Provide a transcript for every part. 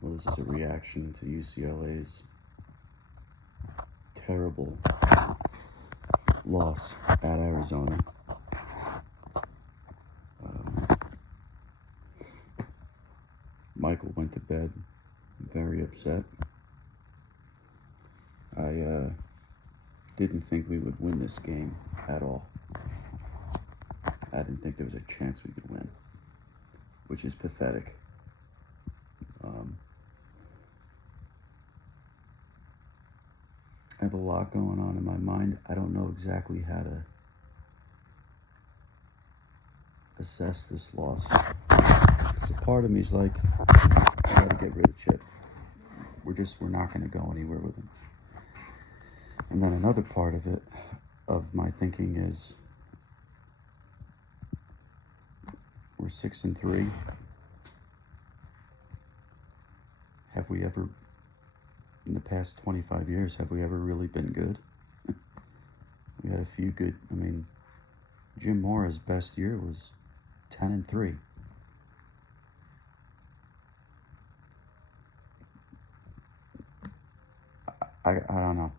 Well, this is a reaction to UCLA's terrible loss at Arizona. Michael went to bed very upset. I didn't think we would win this game at all. I didn't think there was a chance we could win, which is pathetic. I have a lot going on in my mind. I don't know exactly how to assess this loss. So part of me is like, I gotta get rid of Chip. We're not gonna go anywhere with him. And then another part of it, of my thinking is, we're 6-3. Have we ever, in the past 25 years, have we ever really been good? We had a few good, Jim Mora's best year was 10-3. I don't know.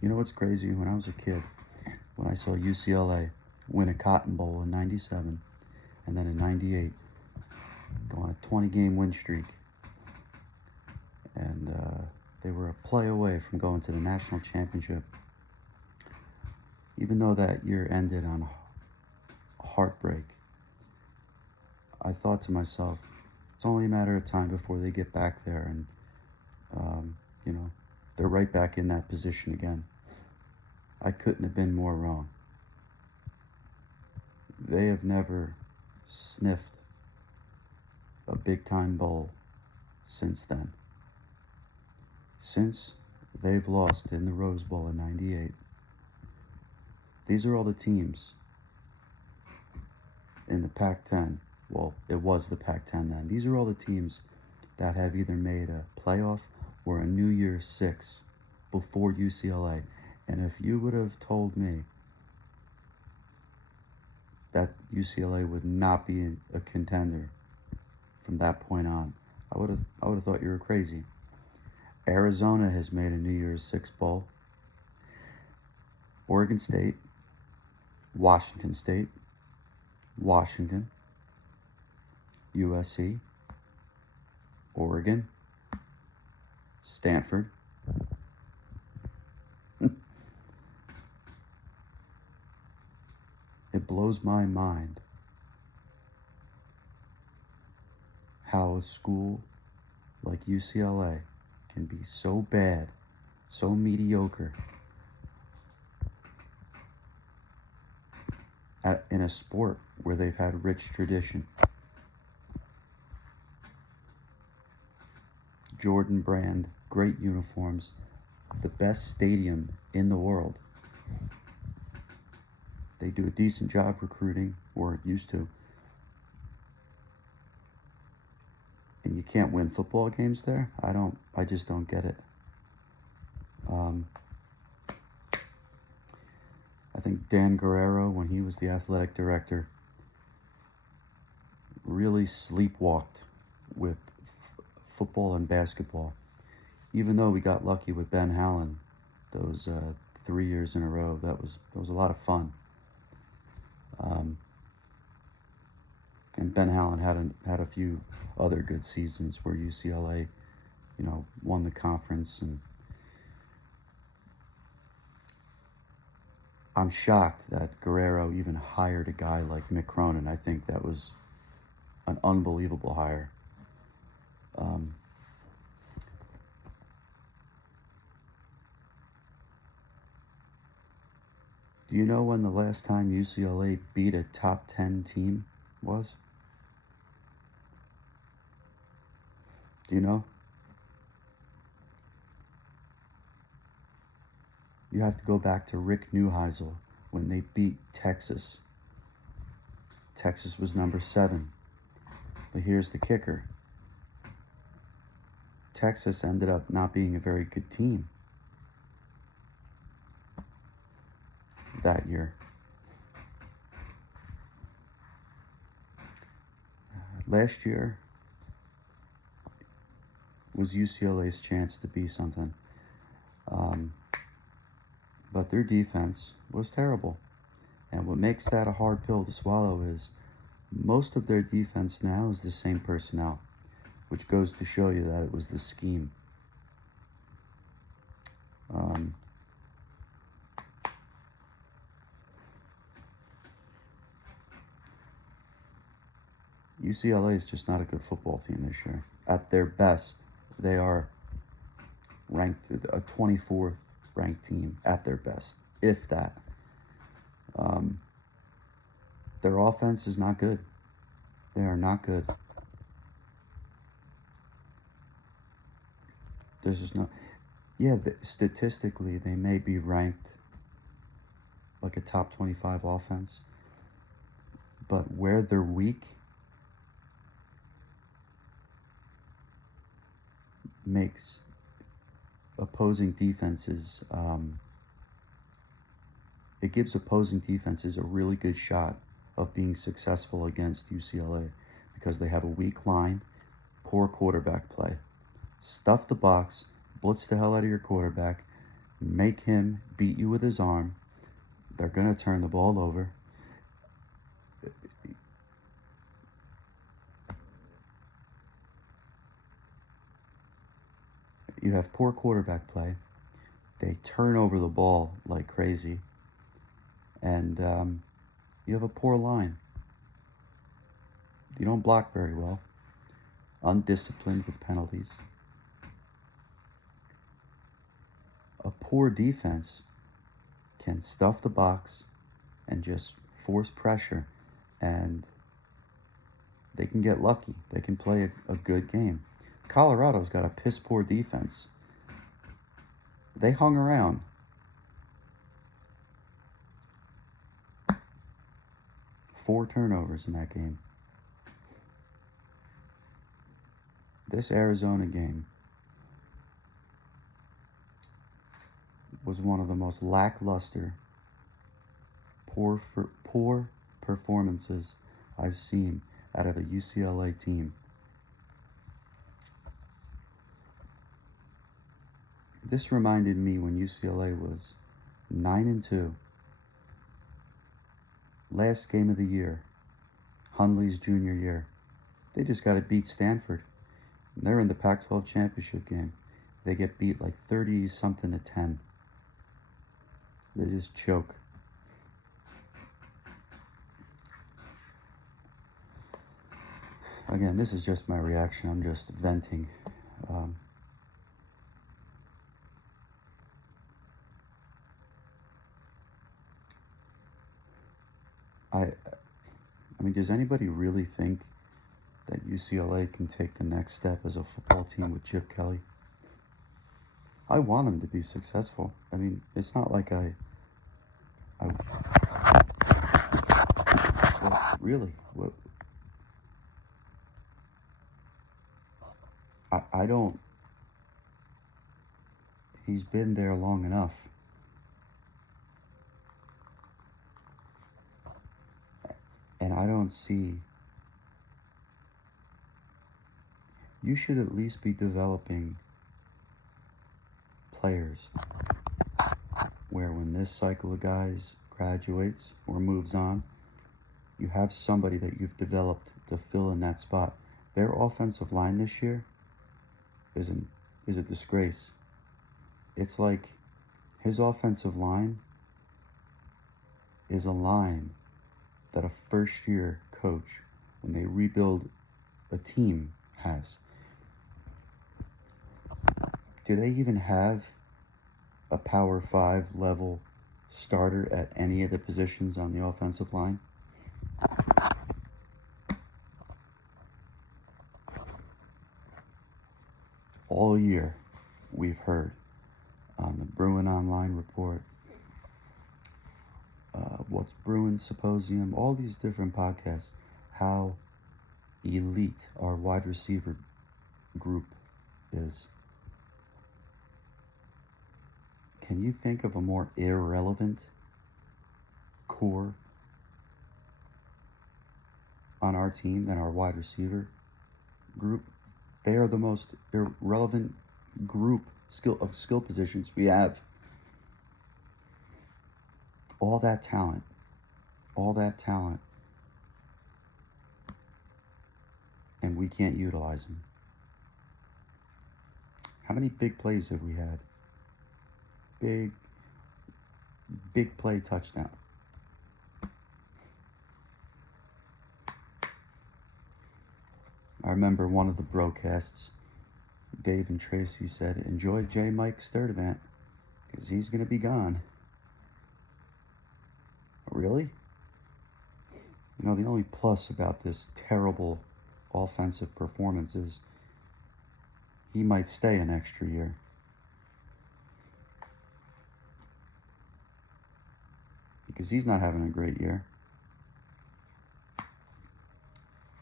You know what's crazy? When I was a kid, when I saw UCLA win a Cotton Bowl in 97, and then in 98, go on a 20-game win streak, and they were a play away from going to the national championship. Even though that year ended on heartbreak, I thought to myself, it's only a matter of time before they get back there, and they're right back in that position again. I couldn't have been more wrong. They have never sniffed a big-time bowl since then. Since they've lost in the Rose Bowl in 98. These are all the teams in the Pac-10. Well, it was the Pac-10 then. These are all the teams that have either made a playoff or a New Year's Six before UCLA. And if you would have told me that UCLA would not be a contender from that point on, I would have thought you were crazy. Arizona has made a New Year's Six bowl. Oregon State, Washington State, Washington, USC, Oregon, Stanford. It blows my mind how a school like UCLA can be so bad, so mediocre, in a sport where they've had rich tradition. Jordan brand, great uniforms, the best stadium in the world. They do a decent job recruiting, or used to. And you can't win football games there? I just don't get it. I think Dan Guerrero, when he was the athletic director, really sleepwalked with football and basketball. Even though we got lucky with Ben Hallen those 3 years in a row, that was a lot of fun. And Ben Hallen had a few other good seasons where UCLA, won the conference. And I'm shocked that Guerrero even hired a guy like Mick Cronin. I think that was an unbelievable hire. Do you know when the last time UCLA beat a top 10 team was? Do you know? You have to go back to Rick Neuheisel when they beat Texas. Texas was number 7. But here's the kicker. Texas ended up not being a very good team that year. last year was UCLA's chance to be something. But their defense was terrible. And what makes that a hard pill to swallow is most of their defense now is the same personnel, which goes to show you that it was the scheme. UCLA is just not a good football team this year. At their best, they are ranked a 24th ranked team at their best, if that. Their offense is not good. They are not good. There's just no. Yeah, statistically, they may be ranked like a top 25 offense, but where they're weak makes opposing defenses, it gives opposing defenses a really good shot of being successful against UCLA because they have a weak line, poor quarterback play. Stuff the box, blitz the hell out of your quarterback, make him beat you with his arm. They're going to turn the ball over. You have poor quarterback play. They turn over the ball like crazy. And you have a poor line. You don't block very well. Undisciplined with penalties. A poor defense can stuff the box and just force pressure, and they can get lucky. They can play a good game. Colorado's got a piss poor defense. They hung around. Four turnovers in that game. This Arizona game was one of the most lackluster, poor performances I've seen out of a UCLA team. This reminded me when UCLA was 9-2. Last game of the year, Hundley's junior year. They just got to beat Stanford. They're in the Pac-12 championship game. They get beat like 30-something to 10. They just choke. Again, this is just my reaction. I'm just venting. I mean, does anybody really think that UCLA can take the next step as a football team with Chip Kelly? I want them to be successful. I mean, it's not like well, really, I don't. He's been there long enough. And I don't see. You should at least be developing players where when this cycle of guys graduates or moves on, you have somebody that you've developed to fill in that spot. Their offensive line this year is a disgrace. It's like his offensive line is a line that a first-year coach, when they rebuild a team, has. Do they even have a Power 5 level starter at any of the positions on the offensive line? All year, we've heard on the Bruin Online Report, What's Bruin Symposium, all these different podcasts, how elite our wide receiver group is. Can you think of a more irrelevant core on our team than our wide receiver group. They are the most irrelevant group of skill positions we have. All that talent, and we can't utilize them. How many big plays have we had? Big play touchdown. I remember one of the broadcasts, Dave and Tracy said, enjoy J. Mike Sturdivant, because he's going to be gone. Really? You know, the only plus about this terrible offensive performance is he might stay an extra year. Because he's not having a great year.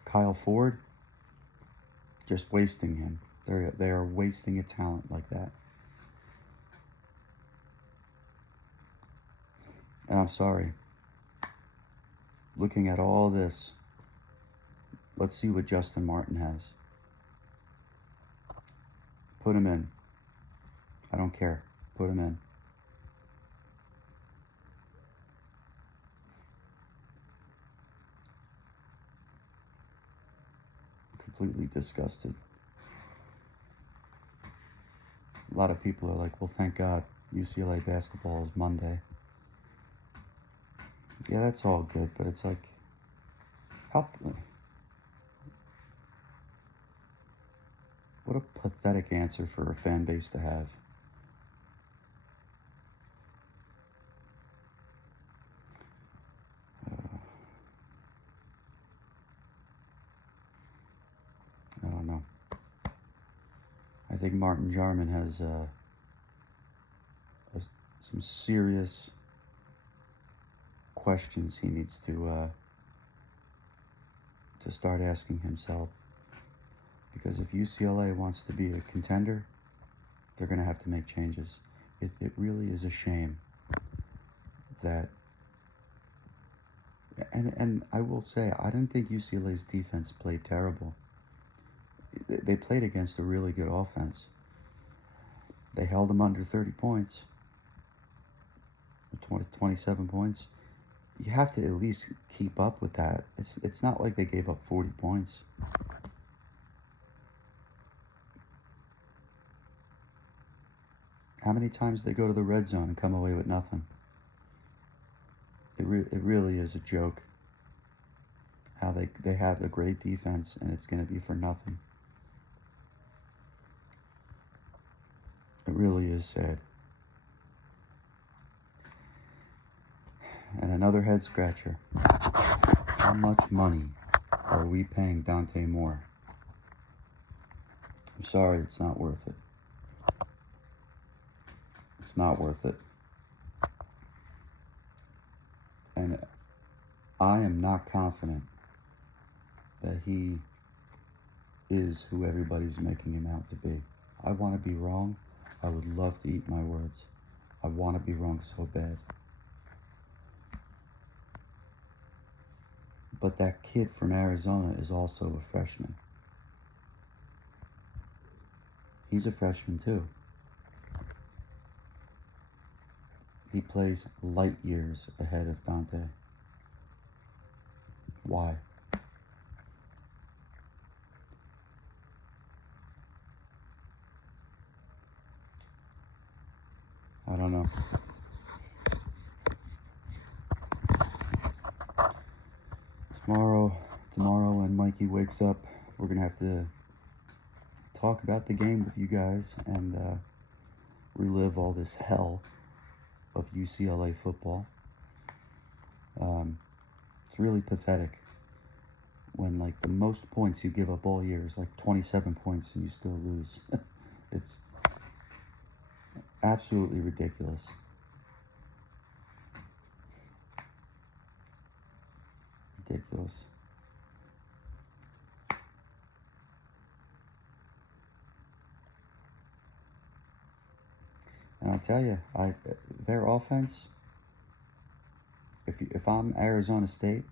Kyle Ford, just wasting him. They are wasting a talent like that. And I'm sorry. Looking at all this, let's see what Justin Martin has. Put him in. I don't care. Put him in. Completely disgusted. A lot of people are like, well, thank God UCLA basketball is Monday. Yeah, that's all good, but it's like, what a pathetic answer for a fan base to have. I don't know. I think Martin Jarman has some serious questions he needs to start asking himself. Because if UCLA wants to be a contender, they're going to have to make changes. It really is a shame that... And I will say, I didn't think UCLA's defense played terrible. They played against a really good offense. They held them under 30 points. 27 points. You have to at least keep up with that. It's not like they gave up 40 points. How many times they go to the red zone and come away with nothing? It really is a joke. How they have a great defense and it's going to be for nothing. It really is sad. And another head scratcher. How much money are we paying Dante Moore? I'm sorry, it's not worth it. It's not worth it. And I am not confident that he is who everybody's making him out to be. I want to be wrong. I would love to eat my words. I want to be wrong so bad. But that kid from Arizona is also a freshman. He's a freshman too. He plays light years ahead of Dante. Why? I don't know. Tomorrow when Mikey wakes up, we're going to have to talk about the game with you guys and relive all this hell of UCLA football. It's really pathetic when like the most points you give up all year is like 27 points and you still lose. It's absolutely ridiculous. Ridiculous. And I tell you, their offense, if I'm Arizona State,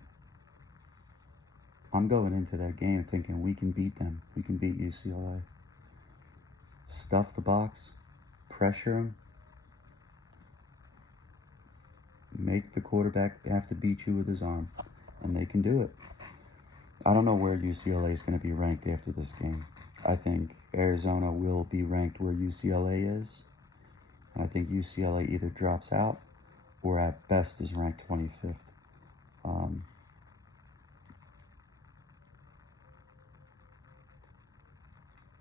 I'm going into that game thinking we can beat them. We can beat UCLA. Stuff the box, pressure them, make the quarterback have to beat you with his arm, and they can do it. I don't know where UCLA is going to be ranked after this game. I think Arizona will be ranked where UCLA is, and I think UCLA either drops out or at best is ranked 25th.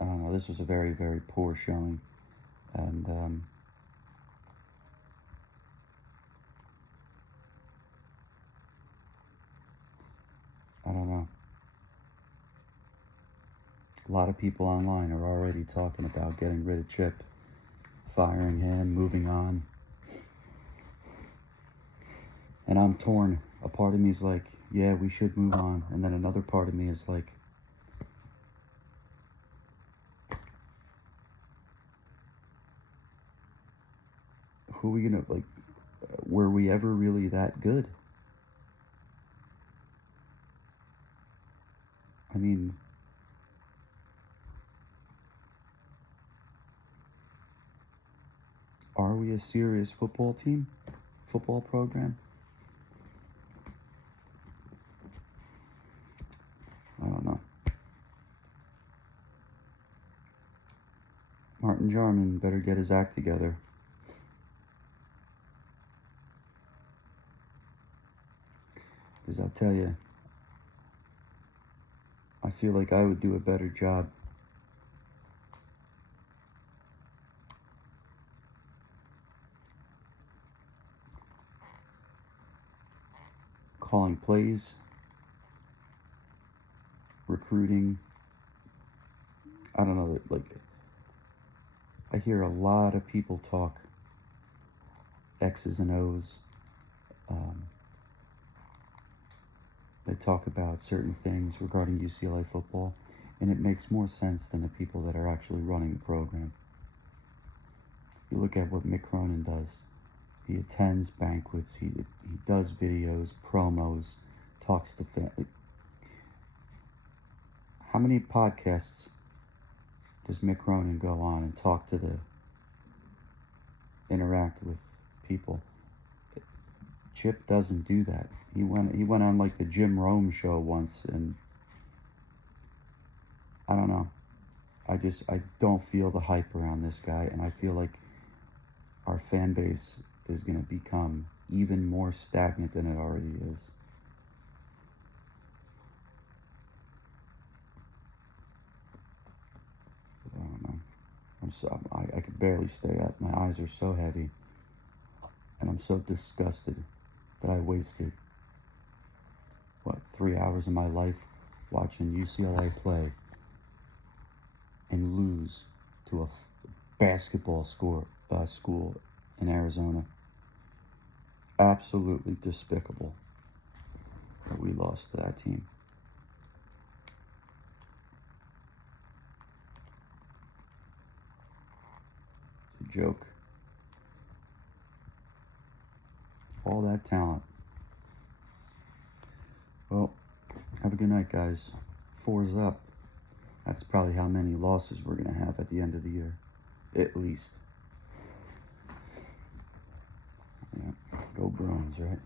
I don't know. This was a very, very poor showing, and I don't know. A lot of people online are already talking about getting rid of Chip, firing him, moving on. And I'm torn. A part of me is like, yeah, we should move on. And then another part of me is like, who are we gonna, like, were we ever really that good? I mean, are we a serious football team? Football program? I don't know. Martin Jarman better get his act together. Because I'll tell you, I feel like I would do a better job calling plays, recruiting. I don't know, like, I hear a lot of people talk X's and O's. They talk about certain things regarding UCLA football, and it makes more sense than the people that are actually running the program. You look at what Mick Cronin does. He attends banquets, he does videos, promos, talks to family. How many podcasts does Mick Cronin go on and talk to interact with people? Chip doesn't do that. He went on like the Jim Rome show once, and I don't know. I don't feel the hype around this guy, and I feel like our fan base is going to become even more stagnant than it already is. I don't know. I could barely stay up. My eyes are so heavy, and I'm so disgusted that I wasted 3 hours of my life watching UCLA play and lose to a basketball school in Arizona. Absolutely despicable that we lost to that team. It's a joke. All that talent. Well, have a good night, guys. 4's up. That's probably how many losses we're going to have at the end of the year. At least. Yeah. Go Bruins, right?